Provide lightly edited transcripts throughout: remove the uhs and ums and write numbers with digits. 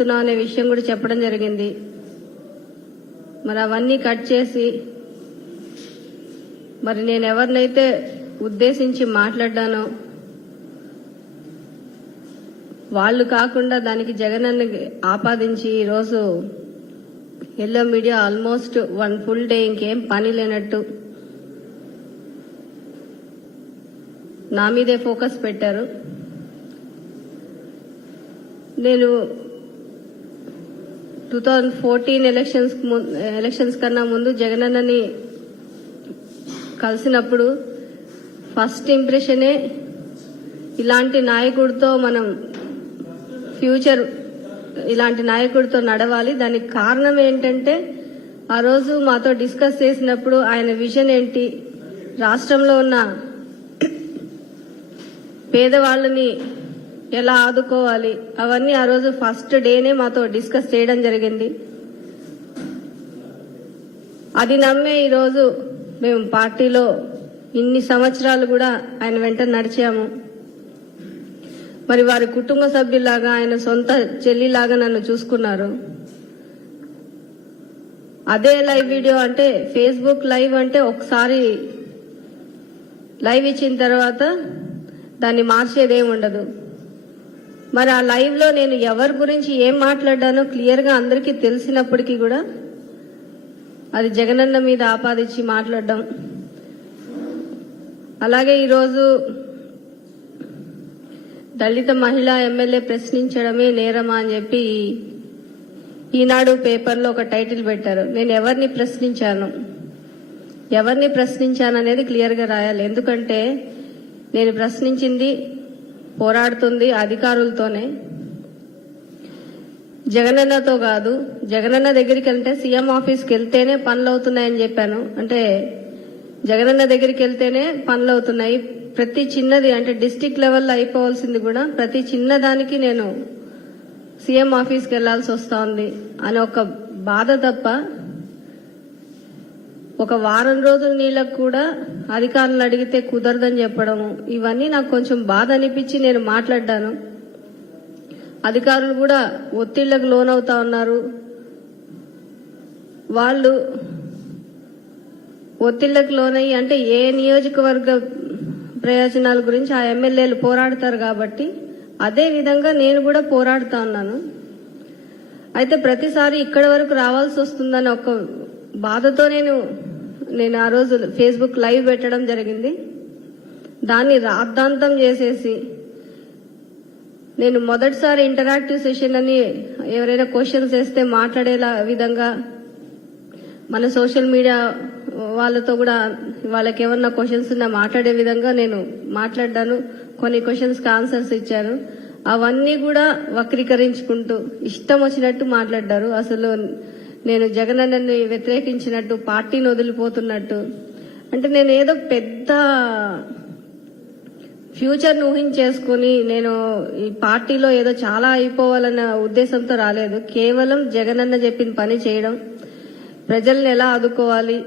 అడుగుతున్నా అనే విషయం కూడా చెప్పడం జరిగింది. మరి అవన్నీ కట్ చేసి మరి నేను ఎవరినైతే ఉద్దేశించి మాట్లాడ్డానో వాళ్ళు కాకుండా దానికి జగనన్న ఆపాదించి ఈరోజు yellow media almost 1 full day ఇంకేం పని లేనట్టు నా మీదే ఫోకస్ పెట్టారు. నేను 2014 ఎలక్షన్స్ కన్నా ముందు జగనన్నని కలిసినప్పుడు ఫస్ట్ ఇంప్రెషనే ఇలాంటి నాయకుడితో మనం ఫ్యూచర్ ఇలాంటి నాయకుడితో నడవాలి. దానికి కారణం ఏంటంటే ఆ రోజు మాతో డిస్కస్ చేసినప్పుడు ఆయన విజన్ ఏంటి, రాష్ట్రంలో ఉన్న పేదవాళ్ళని ఎలా ఆదుకోవాలి, అవన్నీ ఆ రోజు ఫస్ట్ డేనే మాతో డిస్కస్ చేయడం జరిగింది. అది నమ్మే ఈరోజు మేము పార్టీలో ఇన్ని సంవత్సరాలు కూడా ఆయన వెంట నడిచాము. మరి వారి కుటుంబ సభ్యులాగా ఆయన సొంత చెల్లిలాగా నన్ను చూసుకున్నారు. అదే లైవ్ వీడియో అంటే ఫేస్బుక్ లైవ్ అంటే ఒకసారి లైవ్ ఇచ్చిన తర్వాత దాన్ని మార్చేదేం ఉండదు. మరి ఆ లైవ్ లో నేను ఎవరి గురించి ఏం మాట్లాడానో క్లియర్ గా అందరికీ తెలిసినప్పటికీ కూడా అది జగనన్న మీద ఆపాదించి మాట్లాడడం. అలాగే ఈరోజు దళిత మహిళా ఎమ్మెల్యే ప్రశ్నించడమే నేరమా అని చెప్పి ఈనాడు పేపర్లో ఒక టైటిల్ పెట్టారు. నేను ఎవరిని ప్రశ్నించాననేది క్లియర్ గా రాయాలి. ఎందుకంటే నేను ప్రశ్నించింది పోరాడుతుంది అధికారులతోనే, జగనన్నతో కాదు. జగనన్న దగ్గరికి వెళ్తే సీఎం ఆఫీస్కి వెళ్తేనే పనులు అవుతున్నాయని చెప్పాను. అంటే జగనన్న దగ్గరికి వెళ్తేనే పనులు అవుతున్నాయి. ప్రతి చిన్నది అంటే డిస్టిక్ లెవెల్లో అయిపోవాల్సింది కూడా ప్రతి చిన్నదానికి నేను సీఎం ఆఫీస్కి వెళ్లాల్సి వస్తోంది అని ఒక బాధ తప్ప, ఒక వారం రోజుల నీళ్ళకు కూడా అధికారులను అడిగితే కుదరదని చెప్పడము, ఇవన్నీ నాకు కొంచెం బాధ అనిపించి నేను మాట్లాడ్డాను. అధికారులు కూడా ఒత్తిళ్లకు లోనవుతా ఉన్నారు. వాళ్ళు ఒత్తిళ్లకు లోనయ్యి అంటే ఏ నియోజకవర్గ ప్రయోజనాల గురించి ఆ ఎమ్మెల్యేలు పోరాడతారు కాబట్టి అదే విధంగా నేను కూడా పోరాడుతా ఉన్నాను. అయితే ప్రతిసారి ఇక్కడి వరకు రావాల్సి వస్తుందని ఒక బాధతో నేను ఆ రోజు ఫేస్బుక్ లైవ్ పెట్టడం జరిగింది. దాన్ని రాద్ధాంతం చేసేసి నేను మొదటిసారి ఇంటరాక్టివ్ సెషన్ అని ఎవరైనా క్వశ్చన్స్ వేస్తే మాట్లాడేలా విధంగా మన సోషల్ మీడియా వాళ్ళతో కూడా వాళ్ళకి ఏమన్నా క్వశ్చన్స్ ఉన్నా మాట్లాడే విధంగా నేను మాట్లాడ్డాను. కొన్ని క్వశ్చన్స్కి ఆన్సర్స్ ఇచ్చాను. అవన్నీ కూడా వక్రీకరించుకుంటూ ఇష్టం వచ్చినట్టు మాట్లాడ్డారు. అసలు నేను జగనన్నని వ్యతిరేకించినట్టు, పార్టీని వదిలిపోతున్నట్టు. అంటే నేను ఏదో పెద్ద ఫ్యూచర్ను ఊహించేసుకుని నేను ఈ పార్టీలో ఏదో చాలా అయిపోవాలన్న ఉద్దేశంతో రాలేదు. కేవలం జగనన్న చెప్పిన పని చేయడం, ప్రజల్ని ఎలా ఆదుకోవాలి,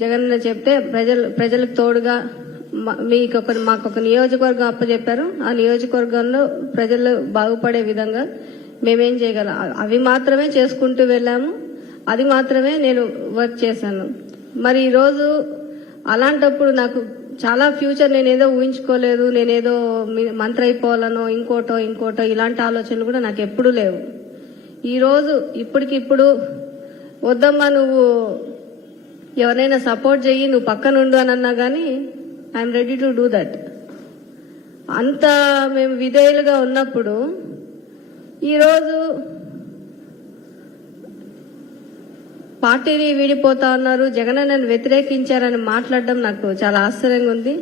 జగనన్న చెప్తే ప్రజలకు తోడుగా మాకొక నియోజకవర్గం అప్పచెప్పారు. ఆ నియోజకవర్గంలో ప్రజలు బాగుపడే విధంగా మేమేం చేయగలం అవి మాత్రమే చేసుకుంటూ వెళ్ళాము. అది మాత్రమే నేను వర్క్ చేశాను. మరి ఈరోజు అలాంటప్పుడు నాకు చాలా ఫ్యూచర్ నేనేదో ఊహించుకోలేదు, నేనేదో మంత్రి అయిపోవాలనో ఇంకోటో ఇలాంటి ఆలోచనలు కూడా నాకు ఎప్పుడూ లేవు. ఈరోజు ఇప్పటికిప్పుడు వద్దమ్మా నువ్వు ఎవరైనా సపోర్ట్ చెయ్యి, నువ్వు పక్కనుండు అని అన్నా కానీ I'm ready to do that. అంత మేము విధేయులుగా ఉన్నప్పుడు ఈరోజు పార్టీని వీడిపోతా ఉన్నారు, జగనన్నను వ్యతిరేకించారని మాట్లాడడం నాకు చాలా ఆశ్చర్యంగా ఉంది.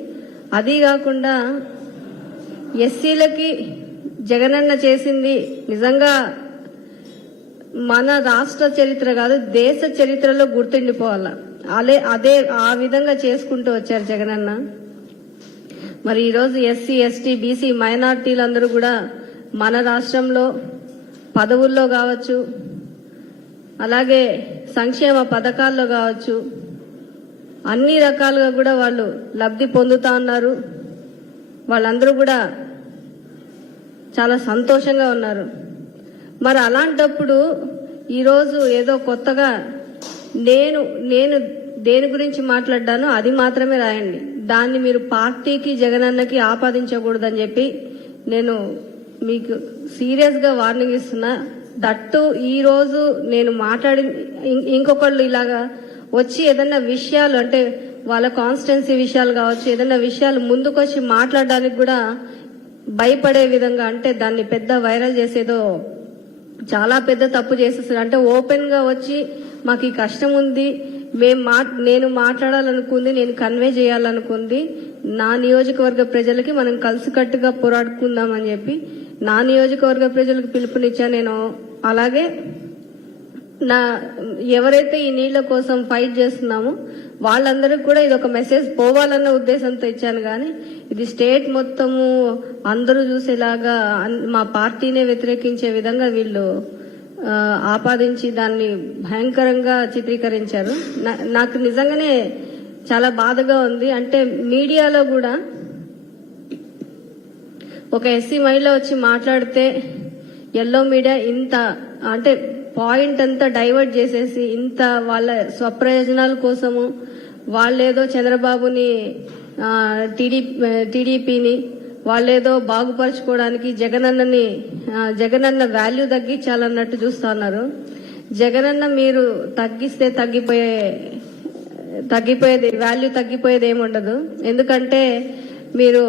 అది కాకుండా ఎస్సీలకి జగనన్న చేసింది నిజంగా మన రాష్ట్ర చరిత్ర కాదు, దేశ చరిత్రలో గుర్తుండిపోవాల. అదే ఆ విధంగా చేసుకుంటూ వచ్చారు జగనన్న. మరి ఈరోజు ఎస్సీ, ఎస్టీ, బీసీ మైనార్టీలందరూ కూడా మన రాష్ట్రంలో పదవుల్లో కావచ్చు, అలాగే సంక్షేమ పథకాల్లో కావచ్చు, అన్ని రకాలుగా కూడా వాళ్ళు లబ్ధి పొందుతా ఉన్నారు. వాళ్ళందరూ కూడా చాలా సంతోషంగా ఉన్నారు. మరి అలాంటప్పుడు ఈరోజు ఏదో కొత్తగా నేను నేను దేని గురించి మాట్లాడ్డానో అది మాత్రమే రాయండి. దాన్ని మీరు పార్టీకి జగనన్నకి ఆపాదించకూడదని చెప్పి నేను మీకు సీరియస్ గా వార్నింగ్ ఇస్తున్నా. దట్టు ఈ రోజు నేను మాట్లాడి ఇంకొకళ్ళు ఇలాగా వచ్చి ఏదన్నా విషయాలు అంటే వాళ్ళ కాన్స్టిట్యున్సీ విషయాలు కావచ్చు, ఏదన్నా విషయాలు ముందుకొచ్చి మాట్లాడడానికి కూడా భయపడే విధంగా, అంటే దాన్ని పెద్ద వైరల్ చేసేదో చాలా పెద్ద తప్పు చేసేస్తారు. అంటే ఓపెన్ గా వచ్చి మాకు ఈ కష్టం ఉంది, నేను మాట్లాడాలనుకుంది, నేను కన్వే చేయాలనుకుంది నా నియోజకవర్గ ప్రజలకి మనం కలిసికట్టుగా పోరాడుకుందామని చెప్పి నా నియోజకవర్గ ప్రజలకు పిలుపునిచ్చా. నేను అలాగే ఎవరైతే ఈ నీళ్ల కోసం ఫైట్ చేస్తున్నామో వాళ్ళందరికీ కూడా ఇది ఒక మెసేజ్ పోవాలన్న ఉద్దేశంతో ఇచ్చాను. కానీ ఇది స్టేట్ మొత్తము అందరూ చూసేలాగా మా పార్టీనే వ్యతిరేకించే విధంగా వీళ్ళు ఆపాదించి దాన్ని భయంకరంగా చిత్రీకరించారు. నాకు నిజంగానే చాలా బాధగా ఉంది. అంటే మీడియాలో కూడా ఒక ఎస్సీ మహిళ వచ్చి మాట్లాడితే ఎల్లో మీడియా ఇంత అంటే పాయింట్ అంతా డైవర్ట్ చేసేసి ఇంత వాళ్ళ స్వప్రయోజనాల కోసము వాళ్ళేదో చంద్రబాబుని టీడీపీని వాళ్ళేదో బాగుపరచుకోవడానికి జగనన్న వాల్యూ తగ్గించాలన్నట్టు చూస్తా ఉన్నారు. జగనన్న మీరు తగ్గిస్తే తగ్గిపోయేది వాల్యూ తగ్గిపోయేది ఏముండదు. ఎందుకంటే మీరు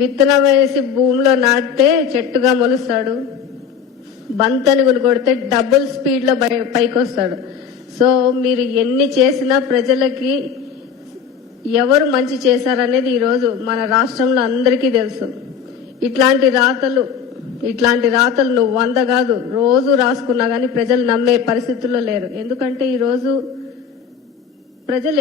విత్తనం వేసి భూమిలో నాటితే చెట్టుగా మొలుస్తాడు, బంతని కొడితే డబుల్ స్పీడ్ లో పైకి వస్తాడు. సో మీరు ఎన్ని చేసినా ప్రజలకి ఎవరు మంచి చేశారనేది ఈరోజు మన రాష్ట్రంలో అందరికీ తెలుసు. ఇట్లాంటి రాతలు నువ్వు 100 కాదు రోజు రాసుకున్నా గానీ ప్రజలు నమ్మే పరిస్థితుల్లో లేరు. ఎందుకంటే ఈరోజు ప్రజలు